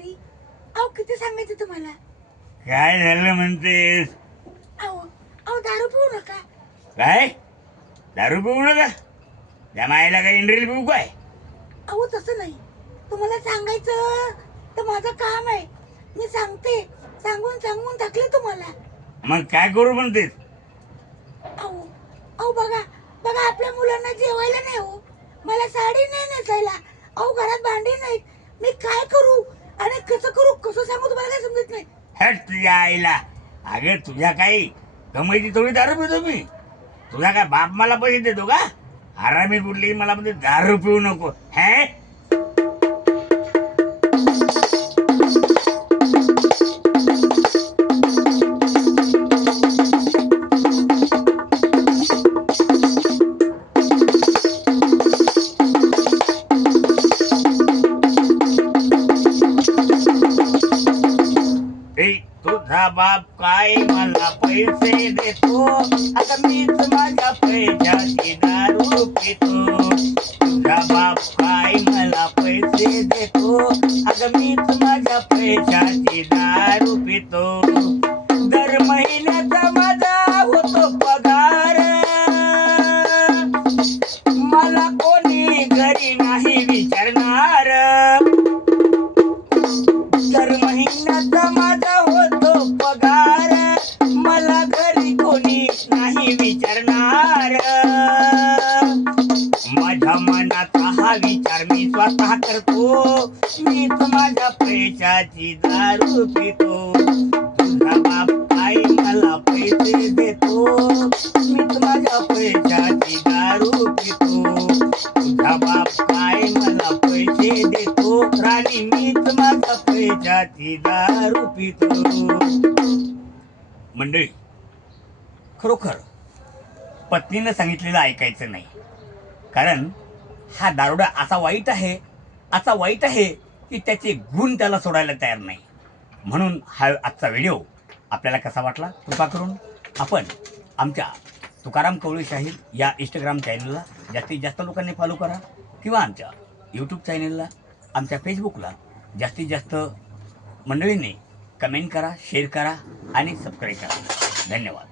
Sorry. अहो किती सांगायचं तुम्हाला. काय झालं म्हणतेस? अहो अहो दारू पिऊ नका. काय दारू पिऊ नका? त्या मायला काय इंड्रिल पिऊ काय? अहो तसं नाही, तुम्हाला सांगायचं तर माझं काम आहे. मी सांगते, सांगून सांगून थकले तुम्हाला. मग काय करू म्हणतेस? अहो अहो बघा बघा, आपल्या मुलांना जेवायला नाही हो, मला साडी नाही नेसायला, अहो घरात भांडी नाहीत. मी काय करू आणि कसं करू, कसं सांगू तुम्हाला काय समजत नाही. हट तुझ्या आईला. अगं तुझ्या काही कमाईची थोडी दारू पितो मी? तुझा काय बाप मला पैसे देतो का? आरामी कुठली मला म्हणजे दारू पिऊ नको हे? तुझा बाप काय मला पैसे देतो, आता मीच माझ्या पैशाची दारू पितो. तुझा बाप काय मला पैसे देतो, आता मीच माझ्या पैशाची दारू पितो. दर महिन्याचा माझा होतो पगार, मला कोणी घरी नाही विचारणार. दर महिन्याचा माझा होतो पगार, मला घरी कोणी नाही विचारणार. माझ्या मनाचा हा विचार मी स्वतः करतो, मीच माझ्या पैशाची दारू पितो. तुझा बाप काय मला पैसे देतो, मीच माझ्या पैशाची दारू पितो. तुझा बाप काय मला पैसे देतो, राणी मीच माझ्या पैशाची दारू पितो. मंडळी, खरोखर पत्नीनं सांगितलेलं ऐकायचं नाही, कारण हा दारुडा असा वाईट आहे की त्याचे गुण त्याला सोडायला तयार नाही. म्हणून हा आजचा व्हिडिओ आपल्याला कसा वाटला कृपा करून आपण आमच्या तुकाराम कवळे शाहीर या इंस्टाग्राम चॅनलला जास्तीत जास्त लोकांनी फॉलो करा, किंवा आमच्या यूट्यूब चॅनलला, आमच्या फेसबुकला जास्तीत जास्त मंडळींनी कमेंट करा, शेअर करा आणि सबस्क्राईब करा. धन्यवाद.